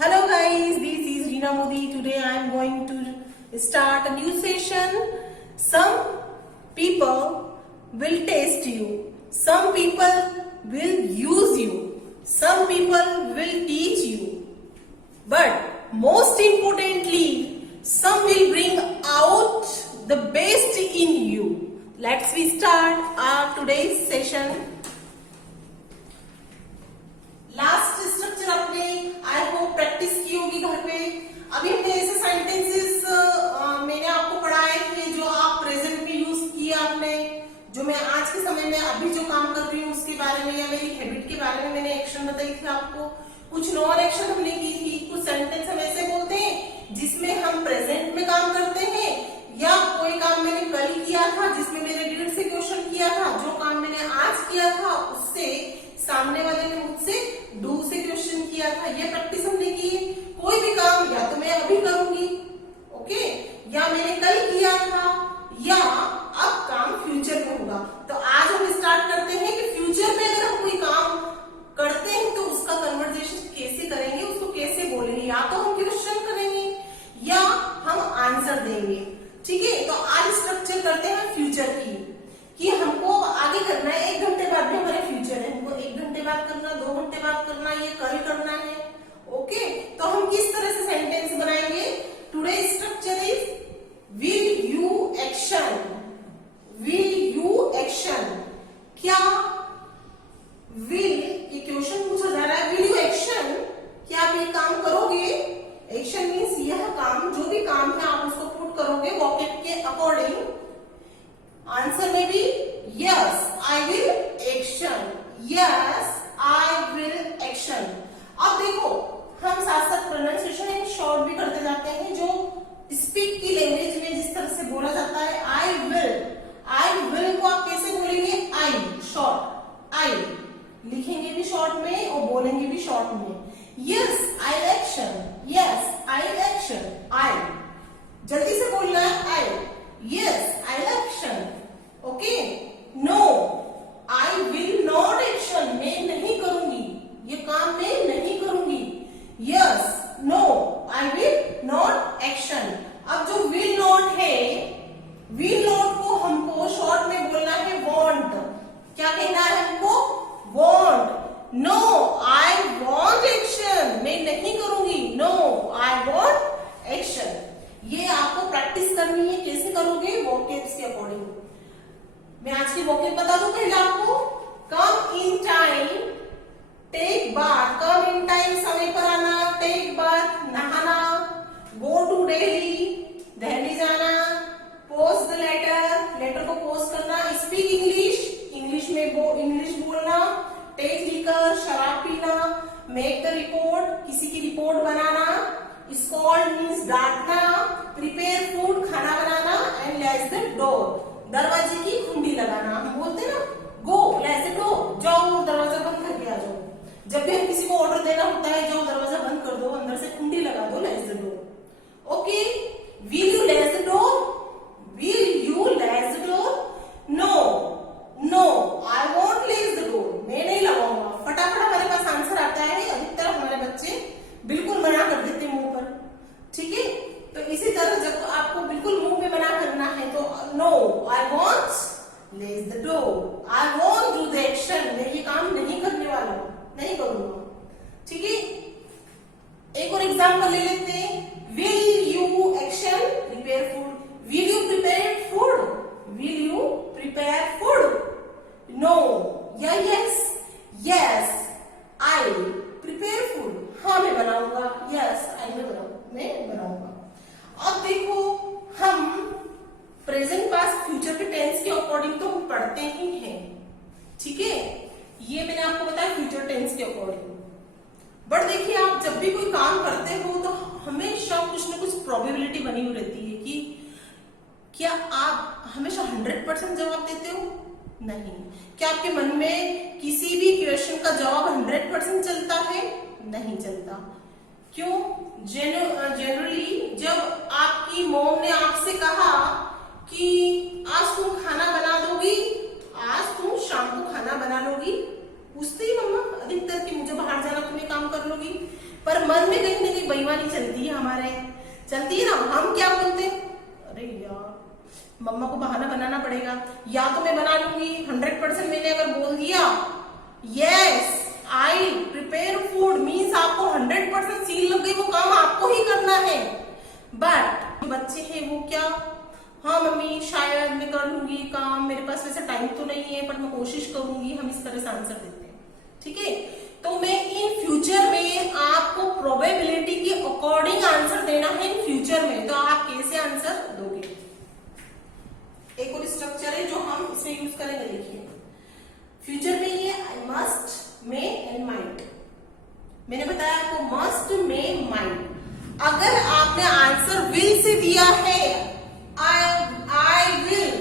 Hello guys, this is Reena Modi. Today I am going to start a new session. Some people will test you. Some people will use you. Some people will teach you. But most importantly, some will bring out the best in you. Let's start our today's session. Last structure आपने I hope practice की होगी घर पे। अभी हमने ऐसे sentences मैंने आपको पढ़ाए थे जो आप प्रेजेंट में यूज किए आपने, जो मैं आज के समय में अभी जो काम कर रही हूँ उसके बारे में या मेरी हैबिट के बारे में मैंने एक्शन बताई थी आपको। कुछ नॉन एक्शन हमने की थी, कुछ सेंटेंस हम ऐसे बोलते हैं जिसमें हम प्रेजेंट में काम करते हैं, या कोई काम मैंने कल किया था जिसमें मेरे डीड से क्वेश्चन किया था, जो काम मैंने आज किया था उससे सामने वाले ने मुझसे डू से क्वेश्चन किया था। ये प्रैक्टिस हमने की। कोई भी काम या तो मैं अभी करूंगी, ओके, या मैंने कल किया था, या अब काम फ्यूचर में होगा। तो आज हम स्टार्ट करते हैं कि फ्यूचर में अगर हम कोई काम करते हैं तो उसका कन्वर्सेशन कैसे करेंगे, उसको कैसे बोलेंगे। या तो हम क्वेश्चन करेंगे या हम आंसर देंगे। ठीक है, तो आज स्ट्रक्चर करते हैं फ्यूचर की, कि हमको आगे करना है। 1 घंटे बाद भी हमारे फ्यूचर है, हमको 1 घंटे बाद करना, 2 घंटे बाद करना, ये कल करना है। ओके, तो हम किस तरह से सेंटेंस बनाएंगे। Today structure is will you action. Will you action, क्या विल, ये क्वेश्चन पूछा जा रहा है, विल यू एक्शन, क्या आप ये काम करोगे। एक्शन मीन्स यह काम, जो भी काम है आप उसको पुट करोगे वोकेब के अकॉर्डिंग। आंसर में भी yes I will action, yes I will action. अब देखो हम साथ साथ प्रोनाउंसिएशन एक शॉर्ट भी करते जाते हैं, जो स्पीक की लैंग्वेज में जिस तरह से बोला जाता है। आई विल को आप कैसे बोलेंगे, आई शॉर्ट, आई लिखेंगे भी शॉर्ट में और बोलेंगे भी शॉर्ट में। Yes I action, yes I action, I जल्दी से बोलना है, I yes I action. Okay, no I will not action, मैं नहीं करूंगी, ये काम मैं नहीं करूंगी। Yes no I will not action. अब जो विल नॉट है, विल नॉट को हमको शॉर्ट में बोलना है वॉन्ट। क्या कहना है हमको, won't. No I won't action, मैं नहीं करूंगी, नो आई वॉन्ट एक्शन। ये आपको प्रैक्टिस करनी है। कैसे करोगे, वोकेब्स के अकॉर्डिंग। मैं आज की वोकेब बता दूं पहले आपको। Come in time, take bath, come in time समय पर आना, टेक बाथ नहाना, गो टू दिल्ली जाना, पोस्ट द लेटर, लेटर को पोस्ट करना, स्पीक इंग्लिश, इंग्लिश में इंग्लिश बोलना, टेक लिकर शराब पीना, मेक द रिपोर्ट, किसी की रिपोर्ट बनाना, स्कॉल्ड मीन्स डांटना, प्रिपेयर फूड खाना बनाना, एंड लैच द डोर, दरवाजे की कुंडी लगाना। हम बोलते हैं ना, गो लैच द डोर, जाओ दरवाजा बंद करके आ जाओ। जब भी हम किसी को ऑर्डर देना होता है, जाओ दरवाजा बंद कर दो, अंदर से कुंडी लगा दो, latch the door. Okay, will you latch the door, will you latch the door. No I won't latch the door, मैं नहीं लगाऊंगा। फटाफट हमारे पास आंसर आता है। अधिकतर हमारे बच्चे बिल्कुल मना कर देते मुंह पर। ठीक है, तो इसी तरह जब आपको बिल्कुल मुंह पे मना करना है तो no I won't latch the door, I won't do the action, मैं ये काम नहीं करने वाला हूं, नहीं करूंगा। ठीक है, एक और एग्जाम्पल ले लेते हैं। Will you action prepare food, will you prepare food, will you prepare food. No या yes, yes I prepare food, हाँ मैं बनाऊंगा, यस आई मैं बनाऊंगा। अब देखो हम प्रेजेंट पास्ट फ्यूचर के टेंस के अकॉर्डिंग तो हम पढ़ते ही हैं। ठीक है, ये मैंने आपको बताया फ्यूचर टेंस के अकॉर्डिंग। बट देखिए, आप जब भी कोई काम करते हो तो हमेशा कुछ ना कुछ प्रोबेबिलिटी बनी हुई रहती है कि क्या आप हमेशा 100% जवाब देते हो, नहीं। क्या आपके मन में किसी भी क्वेश्चन का जवाब 100% चलता है, नहीं चलता। क्यों, जनरली जब आपकी मॉम ने आपसे कहा कि आज तुम खाना बना दोगी, आज तुम शाम को खाना बना लोगी, पूछते ही मम्मा अधिकतर कि मुझे बाहर जाना, तुम्हें काम कर लोगी। पर मन में कहीं ना कहीं बेईमानी चलती है हमारे, चलती है ना। हम क्या बोलते हैं, अरे यार मम्मा को बहाना बनाना पड़ेगा, या तो मैं बना लूंगी। 100% मैंने अगर बोल दिया yes I prepare food means आपको 100% सील लग गई, वो काम आपको ही करना है। बट बच्चे हैं वो क्या, हाँ मम्मी शायद मैं कर लूंगी काम, मेरे पास वैसे टाइम तो नहीं है पर मैं कोशिश करूंगी, हम इस तरह से आंसर देते हैं। ठीक है, तो मैं इन फ्यूचर में आपको प्रोबेबिलिटी के अकॉर्डिंग आंसर देना है इन फ्यूचर में, तो आप कैसे आंसर दोगे। एक और स्ट्रक्चर है जो हम इसमें यूज करेंगे, देखिए फ्यूचर में ये I must, may and might. मैंने बताया आपको मस्ट, मे, माइट। अगर आपने आंसर विल से दिया है, आई विल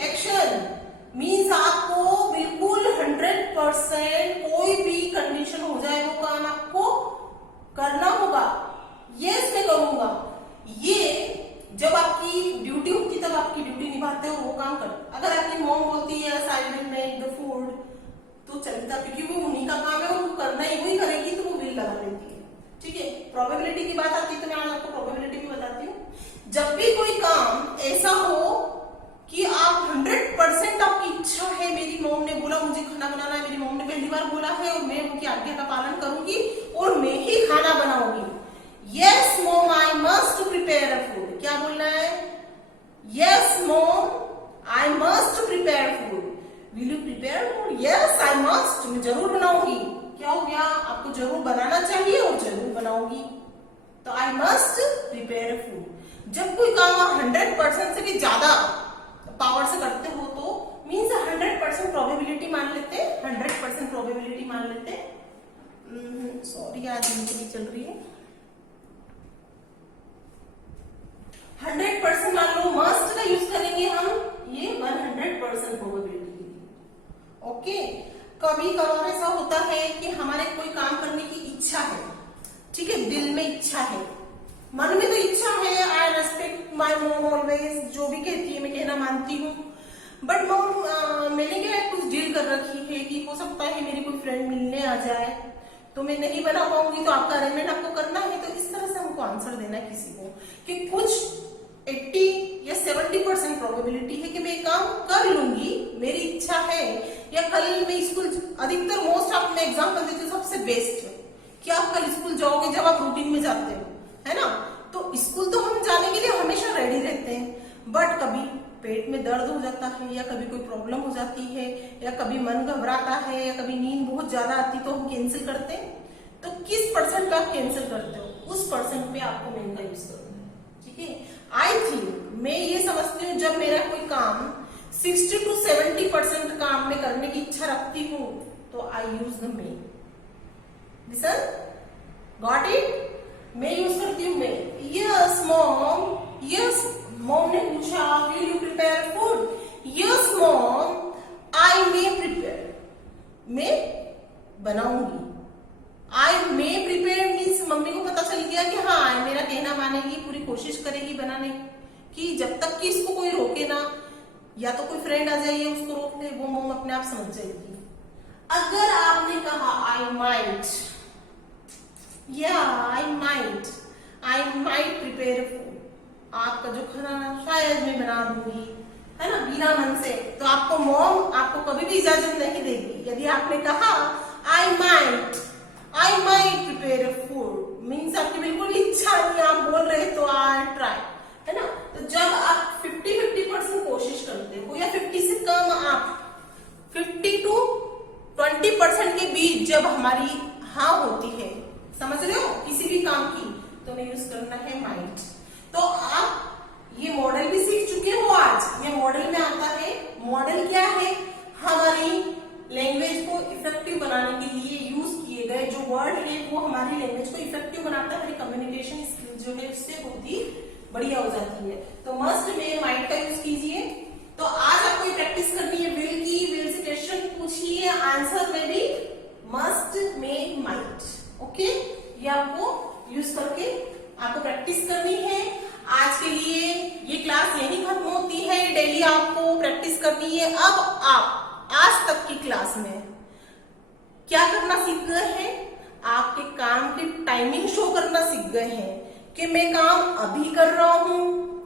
एक्शन मीन्स आपको बिल्कुल 100% कोई भी कंडीशन हो जाए वो काम आपको करना होगा। यस मैं करूंगा, ये जब आपकी ड्यूटी होती तब आपकी ड्यूटी निभाते हो, वो काम कर। अगर आपकी मॉम बोलती है yes I will make the food तो चलता, क्योंकि वो उन्हीं का काम है और वो करना ही वही करेगी, तो वो विल लगा देती है। ठीक है, प्रोबेबिलिटी की बात आती है तो मैं आज आपको प्रोबेबिलिटी भी बताती हूँ। जब भी कोई काम ऐसा हो कि आप 100% आपकी इच्छा है, मेरी मॉम ने बोला मुझे खाना बनाना है, मेरी मॉम ने पहली बार बोला है और मैं उनकी आज्ञा का पालन करूंगी और मैं ही खाना बनाऊंगी। Yes mom I must prepare a food, क्या बोलना है, yes mom I must prepare food, will you prepare food, yes I must, मैं जरूर बनाऊंगी। क्या हो गया, आपको जरूर बनाना चाहिए और जरूर बनाऊंगी, तो आई मस्ट प्रिपेयर फूड। जब कोई काम आप 100% से भी ज्यादा पावर से करते हो तो मीन्स 100% प्रोबेबिलिटी मान लेते हैं, 100% प्रोबेबिलिटी मान लेते हैं। सॉरी आज नहीं चल रही है। 100% मान लो, मस्ट का यूज करेंगे हम ये 100% प्रोबेबिलिटी के लिए। ओके, कभी कभार ऐसा होता है कि हमारे कोई काम करने की इच्छा है, ठीक है, दिल में इच्छा है, मन में तो इच्छा है, आई रेस्पेक्ट माई मॉम ऑलवेज, जो भी कहती है मैं कहना मानती हूँ, बट मॉम मैंने क्या कुछ डील कर रखी है कि हो सकता है मेरी कोई फ्रेंड मिलने आ जाए तो मैं नहीं बना पाऊंगी, तो आपका अरेंजमेंट आपको करना है। तो इस तरह से हमको आंसर देना है किसी को कि कुछ 80 या 70% प्रोबेबिलिटी है कि मैं काम कर लूंगी, मेरी इच्छा है, या कल मैं स्कूल, अधिकतर मोस्ट आप मैं एग्जाम्पल देती हूँ सबसे बेस्ट कि आप कल स्कूल जाओगे जब आप रूटीन में जाते हो, है ना, तो स्कूल तो हम जाने के लिए हमेशा रेडी रहते हैं, बट कभी पेट में दर्द हो जाता है या कभी कोई प्रॉब्लम हो जाती है या कभी मन घबराता है या कभी नींद बहुत ज्यादा आती तो हम कैंसिल करते हैं। तो किस परसेंट पे आप कैंसिल करते हो, उस परसेंट पे आपको मेन का यूज करना है। ठीक है, आई थिंक मैं ये समझती हूँ जब मेरा कोई काम 60 to 70% काम में करने की इच्छा रखती हूँ तो I use the may. Listen, got it, मैं यूज करती हूँ मैं। यस मॉम, यस मॉम ने पूछा will you prepare food, yes mom I may prepare, मैं बनाऊंगी। I may prepare means mummy को पता चल गया कि हाँ मेरा कहना मानेगी, पूरी कोशिश करेगी बनाने की, जब तक कि इसको कोई रोके ना, या तो कोई फ्रेंड आ जाइए उसको रोक ले, वो मॉम अपने आप समझ जाएगी। अगर आपने कहा आई माइट, या आई माइट प्रिपेयर फूड, आपका जो खाना शायद मैं बना दूंगी, है ना, बिना मन से, तो आपको मॉम आपको कभी भी इजाजत नहीं देगी। यदि आपने कहा I might prepare food means आपकी बिल्कुल इच्छा नहीं, आप बोल रहे तो आई ट्राई, है ना। तो जब आप 50-50% कोशिश करते हो या 50 से कम, आप 50 to 20% के बीच जब हमारी हाँ होती है, समझ रहे हो, किसी भी काम की, तो हमें यूज करना है माइट। तो आप ये मॉडल भी सीख चुके हो आज। ये मॉडल में आता है, मॉडल क्या है, हमारी लैंग्वेज को इफेक्टिव बनाने के लिए यूज किए गए जो वर्ड है वो हमारी लैंग्वेज को इफेक्टिव बनाता है, हमारी कम्युनिकेशन स्किल जो है उससे बहुत ही बढ़िया हो जाती है। तो मस्ट में माइट का यूज कीजिए। तो आज आपको ये प्रैक्टिस करनी है विल की, विल से क्वेश्चन पूछिए, आंसर में भी मस्ट में माइट। ओके, ये आपको यूज करके आपको प्रैक्टिस करनी है। आज के लिए ये क्लास यही खत्म होती है, डेली आपको प्रैक्टिस करनी है। अब आप आज तक की क्लास में क्या करना सीख गए हैं, आपके काम की टाइमिंग शो करना सीख गए हैं कि मैं काम अभी कर रहा हूं,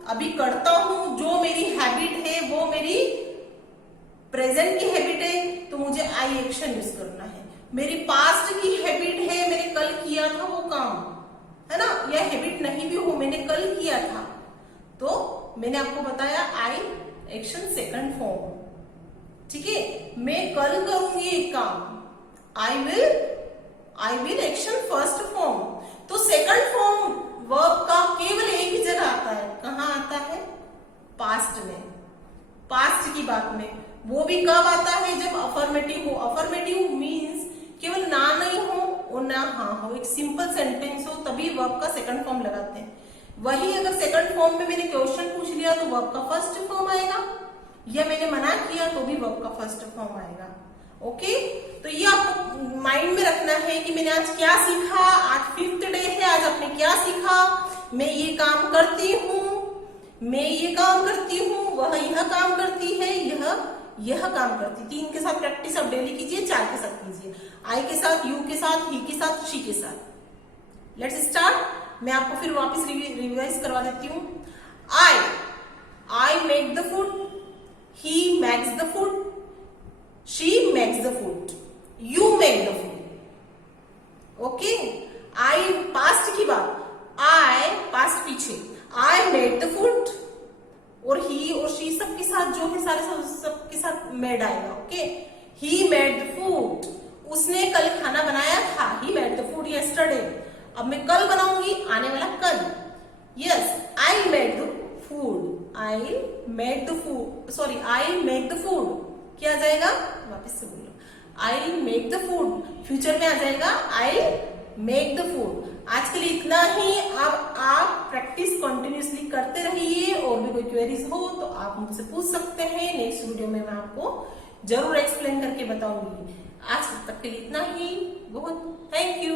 अभी करता हूं, जो मेरी हैबिट है वो मेरी प्रेजेंट की हैबिट है, तो मुझे आई एक्शन यूज करना है। मेरी पास्ट की हैबिट है, मैंने कल किया था वो काम, है ना, यह हैबिट नहीं भी हो, मैंने कल किया था, तो मैंने आपको बताया आई एक्शन सेकंड फॉर्म। ठीक है, मैं कल करूंगी एक काम, I will action first form. तो सेकंड फॉर्म वर्ब का केवल एक ही जगह आता है, कहां आता है? पास्ट में, पास्ट की बात में। वो भी कब आता है? जब अफर्मेटिव हो। अफर्मेटिव मीन्स केवल ना नहीं हो और ना हाँ हो, एक सिंपल सेंटेंस हो, तभी वर्ब का सेकंड फॉर्म लगाते हैं। वही अगर सेकंड फॉर्म में मैंने क्वेश्चन पूछ लिया तो वर्ब का फर्स्ट फॉर्म आएगा, या मैंने मना किया तो भी वर्ब का फर्स्ट फॉर्म आएगा। ओके, तो ये आपको माइंड में रखना है कि मैंने आज क्या सीखा। आज 5th डे है, आज आपने क्या सीखा? मैं ये काम करती हूँ, मैं ये काम करती हूँ, वह यह काम करती है, यह काम करती। 3 के साथ प्रैक्टिस आप डेली कीजिए, 4 के साथ कीजिए, आई के साथ, यू के साथ, ही के साथ, शी के साथ। Let's start. मैं आपको फिर वापस रिवाइज करवा देती हूँ। I make the food, he makes the food, she makes the food, you make the food. Okay, I past की बात, आई पास्ट पीछे, आई मेड द फूड, और ही और शी सबके साथ जो है सारे सबके साथ मेड आएगा। Okay, he made the food, उसने कल खाना बनाया था, he made the food yesterday. अब मैं कल बनाऊंगी, आने वाला कल। Yes, I made the food, I made the food, sorry I make the food, क्या आ जाएगा? वापस से बोलो, I make the food. Future में आ जाएगा आई मेक द फूड। आज के लिए इतना ही। अब आप प्रैक्टिस कंटिन्यूसली करते रहिए, और भी कोई क्वेरीज हो तो आप मुझसे पूछ सकते हैं। नेक्स्ट वीडियो में मैं आपको जरूर एक्सप्लेन करके बताऊंगी। आज तक के लिए इतना ही। बहुत थैंक यू।